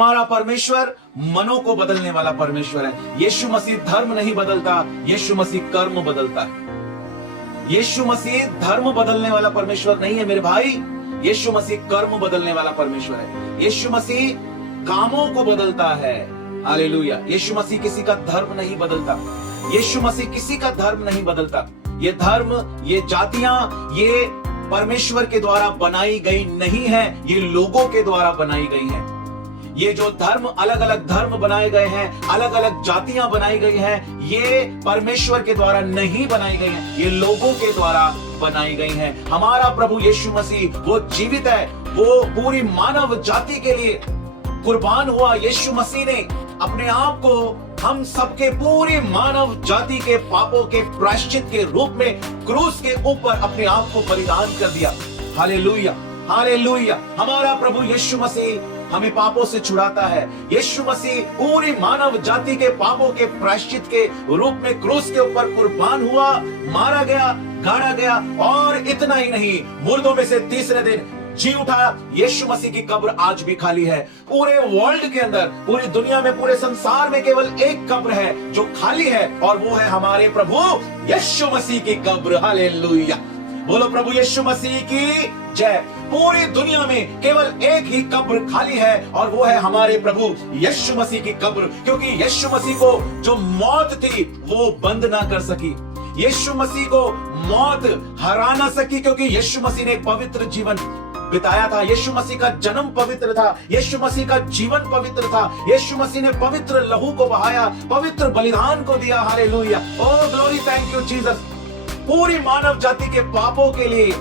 हमारा परमेश्वर मनों को बदलने वाला परमेश्वर है। यीशु मसीह धर्म नहीं बदलता, यीशु मसीह कर्म बदलता है। यीशु मसीह धर्म बदलने वाला परमेश्वर नहीं है मेरे भाई, यीशु मसीह कर्म बदलने वाला परमेश्वर है। यीशु मसीह कामों को बदलता है। हालेलुया। यीशु मसीह किसी का धर्म नहीं बदलता, यीशु मसीह किसी का धर्म नहीं बदलता। ये धर्म, ये जातियां, ये परमेश्वर के द्वारा बनाई गई नहीं है, ये लोगों के द्वारा बनाई गई है। ये जो धर्म, अलग अलग धर्म बनाए गए हैं, अलग अलग जातियां बनाई गई हैं, ये परमेश्वर के द्वारा नहीं बनाई गई हैं, ये लोगों के द्वारा बनाई गई हैं। हमारा प्रभु यीशु मसीह वो जीवित है, वो पूरी मानव जाति के लिए कुर्बान हुआ। यीशु मसीह ने अपने आप को हम सबके, पूरी मानव जाति के पापों के प्रायश्चित के रूप में क्रूस के ऊपर अपने आप को बलिदान कर दिया। Hallelujah, hallelujah. हमारा प्रभु यीशु मसीह हमें पापों से छुड़ाता है। यीशु मसीह पूरी मानव जाति के पापों के प्रायश्चित के रूप में क्रूस के ऊपर कुर्बान हुआ, मारा गया, गाड़ा गया, और इतना ही नहीं, मुर्दों में से तीसरे दिन जी उठा। यीशु मसीह की कब्र आज भी खाली है। पूरे वर्ल्ड के अंदर, पूरी दुनिया में, पूरे संसार में केवल एक कब्र है जो खाली है, और वो है हमारे प्रभु यीशु मसीह की कब्र। हालेलुया। बोलो प्रभु यीशु मसीह की जय। पूरी दुनिया में केवल एक ही कब्र खाली है, और वो है हमारे प्रभु यीशु मसीह की कब्र। क्योंकि यीशु मसीह को जो मौत थी वो बंद ना कर सकी, यीशु मसीह को मौत हरा ना सकी, क्योंकि यीशु मसीह ने एक पवित्र जीवन बिताया था। यीशु मसीह का जन्म पवित्र था, यीशु मसीह का जीवन पवित्र था, यीशु मसीह ने पवित्र लहू को बहाया, पवित्र बलिदान को दिया। Hallelujah. Oh glory, thank you Jesus. पूरी मानव जाति के पापों के लिए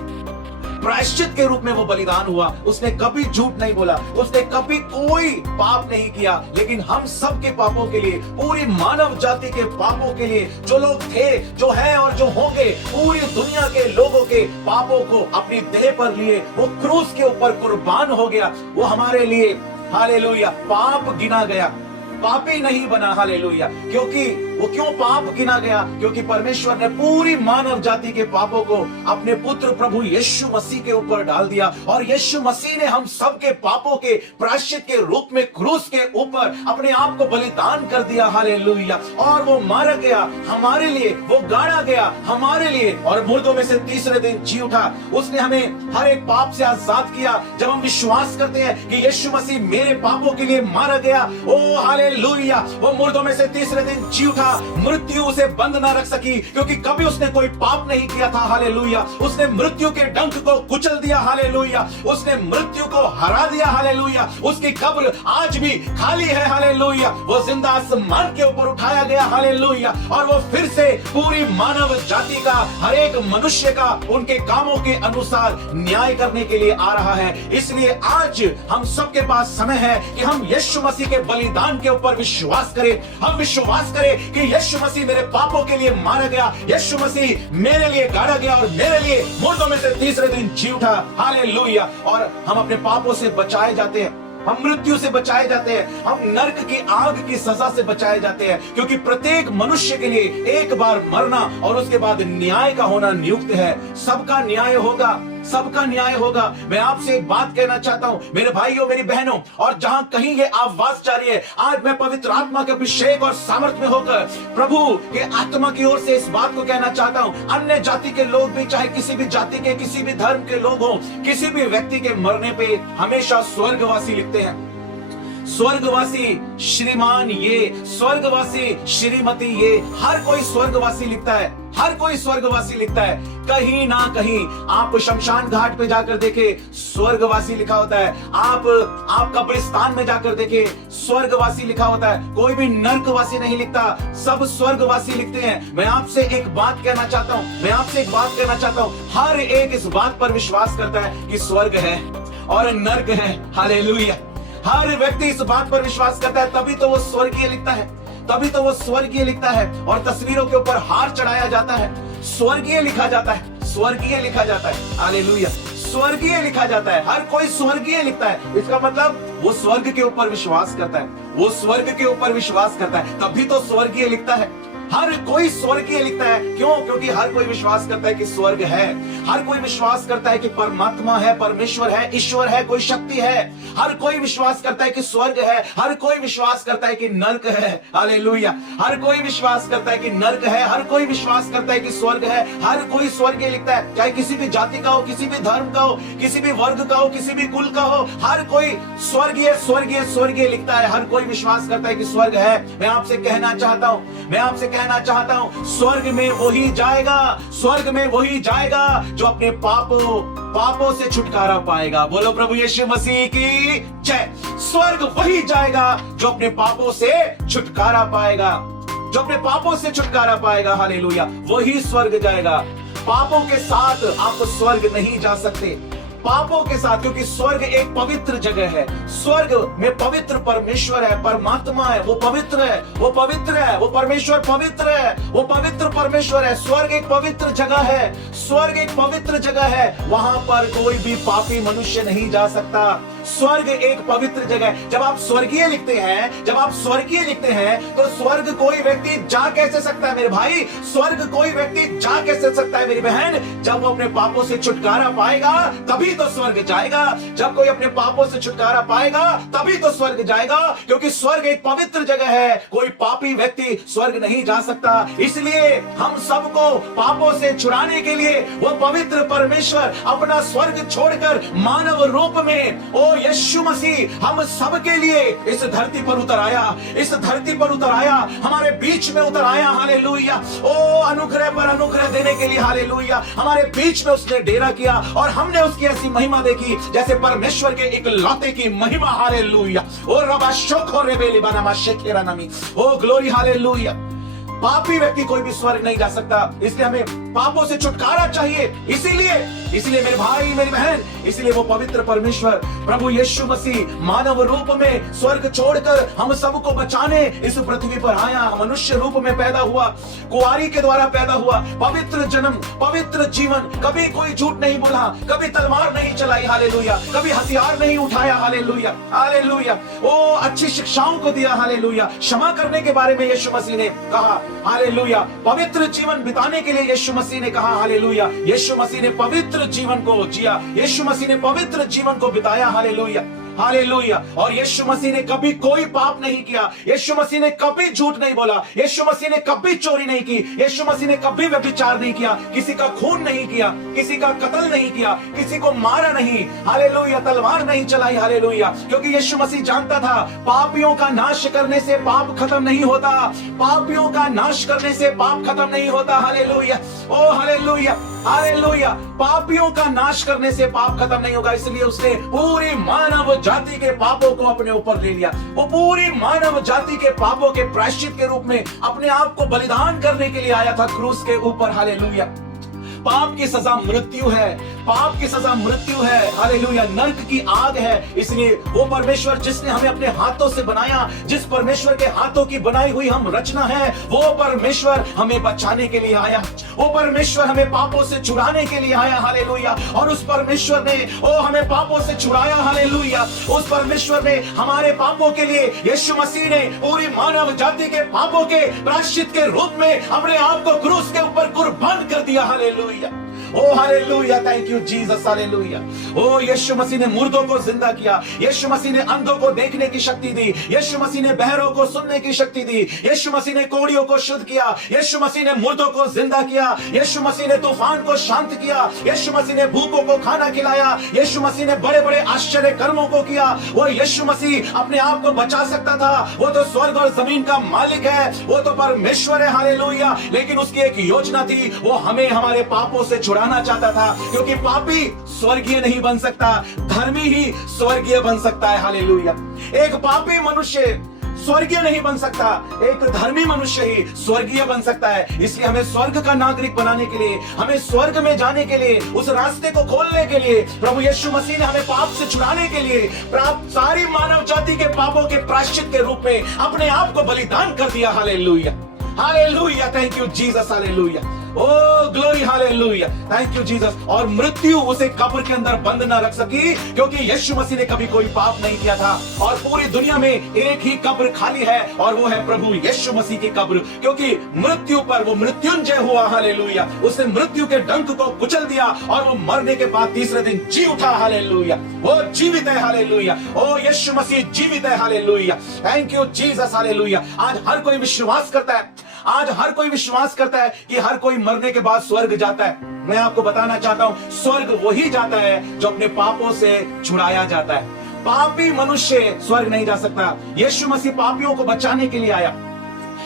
प्रायश्चित के रूप में वो बलिदान हुआ। उसने कभी झूठ नहीं बोला, उसने कभी कोई पाप नहीं किया, लेकिन हम सब के पापों के लिए, पूरी मानव जाति के पापों के लिए, जो लोग थे, जो हैं और जो होंगे, पूरी दुनिया के लोगों के पापों को अपनी देह पर लिए वो क्रूस के ऊपर कुर्बान हो गया। वो हमारे लिए, हालेलुया, पाप गिना गया, पापी नहीं बना। हालेलुया। क्योंकि वो क्यों पाप गिना गया? क्योंकि परमेश्वर ने पूरी मानव जाति के पापों को अपने पुत्र प्रभु यीशु मसीह के ऊपर डाल दिया, और यीशु मसीह ने हम सब के पापों के प्रायश्चित के रूप में क्रूस के ऊपर अपने आप को बलिदान कर दिया। हालेलुया। और वो मारा गया हमारे लिए, वो गाड़ा गया हमारे लिए, और मुर्दों में से तीसरे दिन जी उठा। उसने हमें हर एक पाप से आजाद किया। जब हम विश्वास करते हैं कि यीशु मसीह मेरे पापों के लिए मारा गया, ओ हालेलुया, वो मुर्दों में से तीसरे दिन जी उठा। मृत्यु उसे बंद ना रख सकी, क्योंकि कभी उसने कोई पाप नहीं किया था। हालेलुया। उसने मृत्यु के डंक को कुचल दिया। हालेलुया। उसने मृत्यु को हरा दिया। हालेलुया। उसकी कब्र आज भी खाली है। हालेलुया। वो जिंदा आसमान के ऊपर उठाया गया। हालेलुया। और वो फिर से पूरी मानव जाति का, हर एक मनुष्य का, उनके कामों के अनुसार न्याय करने के लिए आ रहा है। इसलिए आज हम सबके पास समय है कि हम यीशु मसीह के बलिदान के ऊपर विश्वास करें। हम विश्वास करें कि यीशु मसीह मेरे पापों के लिए मारा गया, यीशु मसीह मेरे लिए गाड़ा गया, और मेरे लिए मुर्दों में से तीसरे दिन जी उठा। हालेलुया। और हम अपने पापों से बचाए जाते हैं, हम मृत्यु से बचाए जाते हैं, हम नरक की आग की सजा से बचाए जाते हैं, क्योंकि प्रत्येक मनुष्य के लिए एक बार मरना और उसके बाद न्याय का होना नियुक्त है। सबका न्याय होगा, सबका न्याय होगा। मैं आपसे एक बात कहना चाहता हूं मेरे भाइयों, मेरी बहनों, और जहां कहीं ये आवाज जा रही है, आज मैं पवित्र आत्मा के अभिषेक और सामर्थ्य में होकर प्रभु के आत्मा की ओर से इस बात को कहना चाहता हूं। अन्य जाति के लोग भी, चाहे किसी भी जाति के, किसी भी धर्म के लोग हों, किसी भी व्यक्ति के मरने पे हमेशा स्वर्गवासी लिखते हैं। स्वर्गवासी श्रीमान ये, स्वर्गवासी श्रीमती ये, हर कोई स्वर्गवासी लिखता है, हर कोई स्वर्गवासी लिखता है। कहीं ना कहीं आप शमशान घाट पे जाकर देखे, स्वर्गवासी लिखा होता है। आप कब्रिस्तान में जाकर देखे, स्वर्गवासी लिखा होता है। कोई भी नरकवासी नहीं लिखता, सब स्वर्गवासी लिखते हैं। मैं आपसे एक बात कहना चाहता हूं, मैं आपसे एक बात कहना चाहता हूं, हर एक इस बात पर विश्वास करता है कि स्वर्ग है और नरक है। हालेलुया। हर व्यक्ति इस बात पर विश्वास करता है, तभी तो वो स्वर्गीय लिखता है, तभी तो वो स्वर्गीय लिखता है। और तस्वीरों के ऊपर हार चढ़ाया जाता है, स्वर्गीय लिखा जाता है, स्वर्गीय लिखा जाता है। हालेलुया। स्वर्गीय लिखा जाता है, हर कोई स्वर्गीय लिखता है। इसका मतलब वो स्वर्ग के ऊपर विश्वास करता है, वो स्वर्ग के ऊपर विश्वास करता है, तभी तो स्वर्गीय लिखता है। हर कोई स्वर्गीय लिखता है। क्यों? क्योंकि हर कोई विश्वास करता है कि स्वर्ग है, हर कोई विश्वास करता है कि परमात्मा है, परमेश्वर है, ईश्वर है, कोई शक्ति है। हर कोई विश्वास करता है कि स्वर्ग है, हर कोई विश्वास करता है कि नरक है। हालेलुया। हर कोई विश्वास करता है कि नरक है, हर कोई विश्वास करता है कि स्वर्ग है। हर कोई स्वर्गीय लिखता है, चाहे किसी भी जाति का हो, किसी भी धर्म का हो, किसी भी वर्ग का हो, किसी भी कुल का हो, हर कोई स्वर्गीय स्वर्गीय स्वर्गीय लिखता है। हर कोई विश्वास करता है कि स्वर्ग है। मैं आपसे कहना चाहता हूं, स्वर्ग में वही जाएगा, स्वर्ग में वही जाएगा जो अपने पापों से छुटकारा पाएगा। बोलो प्रभु यीशु मसीह की जय। स्वर्ग वही जाएगा जो अपने पापों से छुटकारा पाएगा, जो अपने पापों से छुटकारा पाएगा। हालेलुया। वही स्वर्ग जाएगा। पापों के साथ आप स्वर्ग नहीं जा सकते, पापों के साथ, क्योंकि स्वर्ग एक पवित्र जगह है। स्वर्ग में पवित्र परमेश्वर है, परमात्मा है, वो पवित्र है, वो पवित्र है, वो परमेश्वर पवित्र है, वो पवित्र परमेश्वर है। स्वर्ग एक पवित्र जगह है, स्वर्ग एक पवित्र जगह है। वहां पर कोई भी पापी मनुष्य नहीं जा सकता। स्वर्ग एक पवित्र जगह है। जब आप स्वर्गीय लिखते हैं, जब आप स्वर्गीय लिखते हैं, तो स्वर्ग कोई व्यक्ति जा कैसे सकता है मेरे भाई? स्वर्ग कोई व्यक्ति जा कैसे सकता है मेरी बहन? जब वो अपने पापों से छुटकारा पाएगा तभी तो स्वर्ग जाएगा। जब कोई अपने पापों से छुटकारा पाएगा तभी तो स्वर्ग जाएगा, क्योंकि स्वर्ग एक पवित्र जगह है। कोई पापी व्यक्ति स्वर्ग नहीं जा सकता। इसलिए हम सबको पापों से छुड़ाने के लिए वो पवित्र परमेश्वर अपना स्वर्ग छोड़कर मानव रूप में यीशु मसीह हम सबके लिए इस धरती पर उतर आया, इस धरती पर उतर आया, हमारे बीच में उतर आया। हालेलुया। अनुग्रह पर अनुग्रह देने के लिए। हालेलुया। हमारे बीच में उसने डेरा किया और हमने उसकी ऐसी महिमा देखी जैसे परमेश्वर के एक लौते की महिमा। हालेलुया। ओ रबा शोखो रेबेली बनामा शेखेरा नमी। ओ ग्लोरी। हालेलुया। पापी व्यक्ति कोई भी स्वर्ग नहीं जा सकता, इसलिए हमें पापों से छुटकारा चाहिए। इसीलिए मेरे भाई मेरी बहन, इसलिए वो पवित्र परमेश्वर प्रभु यीशु मसीह मानव रूप में स्वर्ग छोड़कर हम सबको बचाने इस पृथ्वी पर आया। मनुष्य रूप में पैदा हुआ, कुंवारी के द्वारा पैदा हुआ, पवित्र जन्म, पवित्र जीवन, कभी कोई झूठ नहीं बोला, कभी तलवार नहीं चलाई। हालेलुया। कभी हथियार नहीं उठाया। हालेलुया। हालेलुया। अच्छी शिक्षाओं को दिया। हालेलुया। क्षमा करने के बारे में यीशु मसीह ने कहा। हालेलुया। पवित्र जीवन बिताने के लिए यीशु मसीह ने कहा। हालेलुया। यीशु मसीह ने पवित्र जीवन को जिया, यीशु मसीह ने पवित्र जीवन को बिताया। हालेलुया। हालेलुया। और यीशु मसीह ने कभी कोई पाप नहीं किया, यीशु मसीह ने कभी झूठ नहीं बोला, यीशु मसीह ने कभी चोरी नहीं की, यीशु मसीह ने कभी व्यभिचार नहीं किया, किसी का खून नहीं किया, किसी का कत्ल नहीं किया, किसी को मारा नहीं। हालेलुया। तलवार नहीं चलाई। हालेलुया। क्योंकि यीशु मसीह जानता था पापियों का नाश करने से पाप खत्म नहीं होता, पापियों का नाश करने से पाप खत्म नहीं होता। हालेलुया। Oh hallelujah. हालेलुया। पापियों का नाश करने से पाप खत्म नहीं होगा, इसलिए उसने पूरी मानव जाति के पापों को अपने ऊपर ले लिया। वो पूरी मानव जाति के पापों के प्रायश्चित के रूप में अपने आप को बलिदान करने के लिए आया था क्रूस के ऊपर। हालेलुया। पाप की सजा मृत्यु है, पाप की सजा मृत्यु है। हालेलुया। नरक की आग है। इसलिए वो परमेश्वर जिसने हमें अपने हाथों से बनाया, जिस परमेश्वर के हाथों की बनाई हुई हम रचना है, वो परमेश्वर हमें बचाने के लिए आया, वो परमेश्वर हमें पापों से छुड़ाने के लिए आया। हालेलुया। और उस परमेश्वर ने हमें पापों से छुड़ाया। हालेलुया। उस परमेश्वर ने हमारे पापों के लिए, यीशु मसीह ने पूरी मानव जाति के पापों के प्रायश्चित के रूप में अपने आप को क्रूस के ऊपर कुर्बान कर दिया। Hallelujah. Oh hallelujah. Thank you Jesus. Hallelujah. Oh Yeshu मसीह ने मुर्दों को जिंदा किया, यीशु मसीह ने अंधों को देखने की शक्ति दी, यीशु मसीह ने बहरों को सुनने की शक्ति दी, यीशु मसीह ने कोढ़ियों को शुद्ध किया, यीशु मसीह ने मुर्दों को जिंदा किया, यीशु मसीह ने तूफान को शांत किया, यीशु मसीह ने भूखों को खाना खिलाया, यीशु मसीह ने बड़े बड़े आश्चर्य कर्मों को किया। वो यीशु मसीह अपने आप को बचा सकता था, वो तो स्वर्ग और जमीन का मालिक है, वो तो परमेश्वर है। हालेलुया। लेकिन उसकी एक योजना थी, वो हमें हमारे पापों से छुड़ाना चाहता था, क्योंकि पापी स्वर्गीय नहीं बन सकता, धर्मी ही स्वर्गीय बन सकता है। हालेलुया। एक पापी मनुष्य स्वर्गीय नहीं बन सकता, एक धर्मी मनुष्य ही स्वर्गीय बन सकता है। इसलिए हमें स्वर्ग का नागरिक बनाने के लिए, हमें स्वर्ग में जाने के लिए, उस रास्ते को खोलने के लिए प्रभु यीशु मसीह ने हमें पाप से छुड़ाने के लिए सारी मानव जाति के पापों के प्रायश्चित के रूप में अपने आप को बलिदान कर दिया। Hallelujah. Hallelujah. Thank you Jesus. Hallelujah. Oh glory hallelujah, thank you Jesus. और मृत्यु उसे कब्र के अंदर बंद ना रख सकी, क्योंकि यीशु मसीह ने कभी कोई पाप नहीं किया था। और पूरी दुनिया में एक ही कब्र खाली है, और वो है प्रभु यीशु मसीह की कब्र, क्योंकि मृत्यु पर वो मृत्युंजय हुआ हालेलुया। उसने मृत्यु के डंक को कुचल दिया, और वो मरने के बाद तीसरे दिन जी उठा हालेलुया। वो जीवित है हालेलुया। ओ यीशु मसीह जीवित है hallelujah, thank you Jesus hallelujah. आज हर कोई विश्वास करता है, आज हर कोई विश्वास करता है कि हर कोई मरने के बाद स्वर्ग जाता है। मैं आपको बताना चाहता हूं, स्वर्ग वही जाता है जो अपने पापों से छुड़ाया जाता है। पापी मनुष्य स्वर्ग नहीं जा सकता। यीशु मसीह पापियों को बचाने के लिए आया,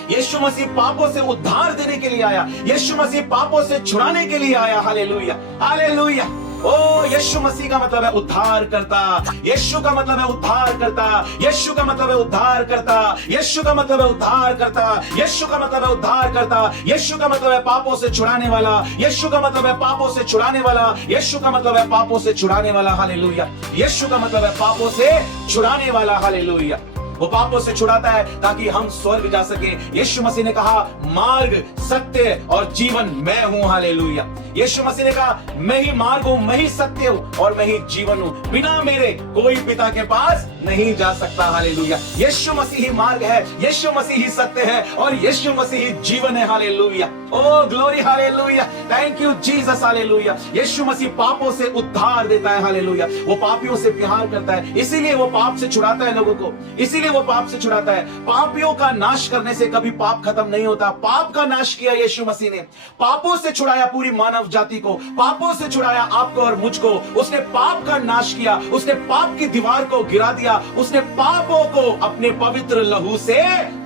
यीशु मसीह पापों से उद्धार देने के लिए आया, यीशु मसीह पापों से छुड़ाने के लिए आया हालेलुया, हालेलुया। ओ यीशु मसीह का मतलब है उद्धार करता, यीशु का मतलब है उद्धार करता, यीशु का मतलब है उद्धार करता, यीशु का मतलब है उद्धार करता, यीशु का मतलब है उद्धार करता, यीशु का मतलब है पापों से छुड़ाने वाला, यीशु का मतलब है पापों से छुड़ाने वाला, यीशु का मतलब है पापों से छुड़ाने वाला हालेलुया, यीशु का मतलब है पापों से छुड़ाने वाला हालेलुया। वो पापों से छुड़ाता है ताकि हम स्वर्ग जा सके। यीशु मसीह ने कहा मार्ग, सत्य और जीवन मैं हूं हालेलुया। यीशु मसीह ने कहा मैं ही मार्ग हूं, मैं ही सत्य हूं और मैं ही जीवन हूं, बिना मेरे कोई पिता के पास नहीं जा सकता हालेलुया। यीशु मसीह ही मार्ग है, यीशु मसीह ही सत्य है और यीशु मसीह ही जीवन है hallelujah. Oh glory hallelujah, thank you Jesus hallelujah. Yeshu मसीह पापों से उद्धार देता है हालेलुया। वो पापियों से प्यार करता है, इसीलिए वो पाप से छुड़ाता है लोगों को, इसीलिए वो पाप से छुड़ाता है। पापियों का नाश करने से कभी पाप खत्म नहीं होता। पाप का नाश किया यीशु मसीह ने, पापों से छुड़ाया पूरी मानव जाति को, पापों से छुड़ाया आपको और मुझको। उसने पाप का नाश किया, उसने पाप की दीवार को गिरा दिया, उसने पापों को अपने पवित्र लहू से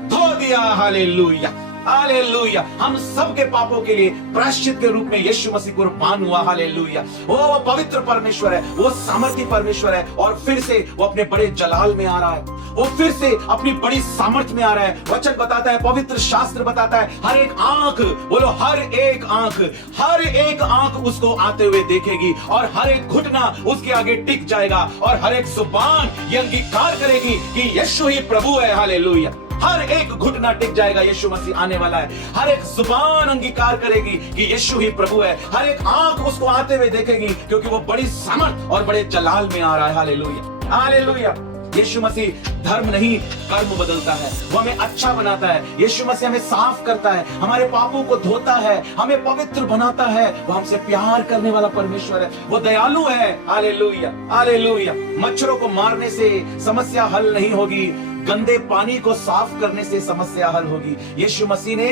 धो दिया हालेलुया, हालेलुया। हम सबके पापों के लिए प्रायश्चित के रूप में यीशु मसीह कुर्बान हुआ हालेलुया। वो पवित्र परमेश्वर है, वो सामर्थी परमेश्वर है और फिर से वो अपने बड़े जलाल में आ रहा है, वो फिर से अपनी बड़ी सामर्थ में आ रहा है। वचन बताता है, पवित्र शास्त्र बताता है, हर एक आंख, बोलो हर एक आंख, हर एक आंख उसको आते हुए देखेगी और हर एक घुटना उसके आगे टिक जाएगा और हर एक जुबान ये अंगीकार करेगी कि यीशु ही प्रभु है हालेलुया। हर एक घुटना टिक जाएगा, यीशु मसीह आने वाला है। हर एक जुबान अंगीकार करेगी कि यीशु ही प्रभु है। हर एक आंख उसको आते हुए देखेगी, क्योंकि वो बड़ी सामर्थ और बड़े जलाल में आ रहा है हालेलुया, हालेलुया। यीशु मसीह धर्म नहीं कर्म बदलता है, वो हमें अच्छा बनाता है। यीशु मसीह हमें साफ करता है, हमारे पापों को धोता है, हमें पवित्र बनाता है। वो हमसे प्यार करने वाला परमेश्वर है, वो दयालु है हालेलुया, हालेलुया। मच्छरों को मारने से समस्या हल नहीं होगी, गंदे पानी को साफ करने से समस्या हल होगी। यीशु मसीह ने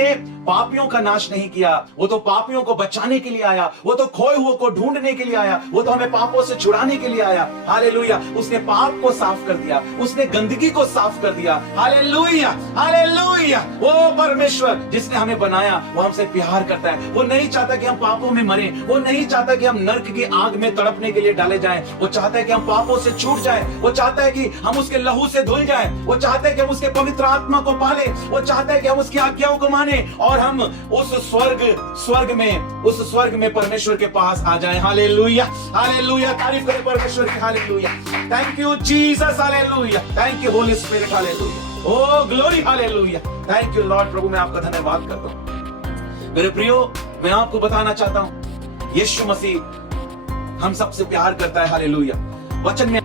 पापियों का नाश नहीं किया, वो तो पापियों को बचाने के लिए आया, वो तो खोए हुए को ढूंढने के लिए आया, वो तो हमें पापों से छुड़ाने के लिए आया हालेलुया। उसने पाप को साफ कर दिया, उसने गंदगी को साफ कर दिया हालेलुया, हालेलुया। वो परमेश्वर जिसने हमें बनाया वो हमसे प्यार करता है। वो नहीं चाहता कि हम पापों में मरे, वो नहीं चाहता कि हम नर्क की आग में तड़पने के लिए डाले जाएं। वो चाहता है कि हम पापों से छूट जाएं, वो चाहता है कि हम उसके लहू से धुल जाएं, वो चाहता है कि हम उसके पवित्र आत्मा को पाले, वो चाहता है कि हम उसकी आज्ञाओं को माने और हम उस स्वर्ग में परमेश्वर के पास आ जाएं हालेलुया, हालेलुया। तारीफ करें परमेश्वर की hallelujah. Thank you Jesus hallelujah, thank you holy spirit hallelujah, oh glory hallelujah, thank you lord. प्रभु मैं आपका धन्यवाद करता हूं। मेरे प्रियो, मैं आपको बताना चाहता हूं, यीशु मसीह हम सबसे प्यार करता है हालेलुया। वचन में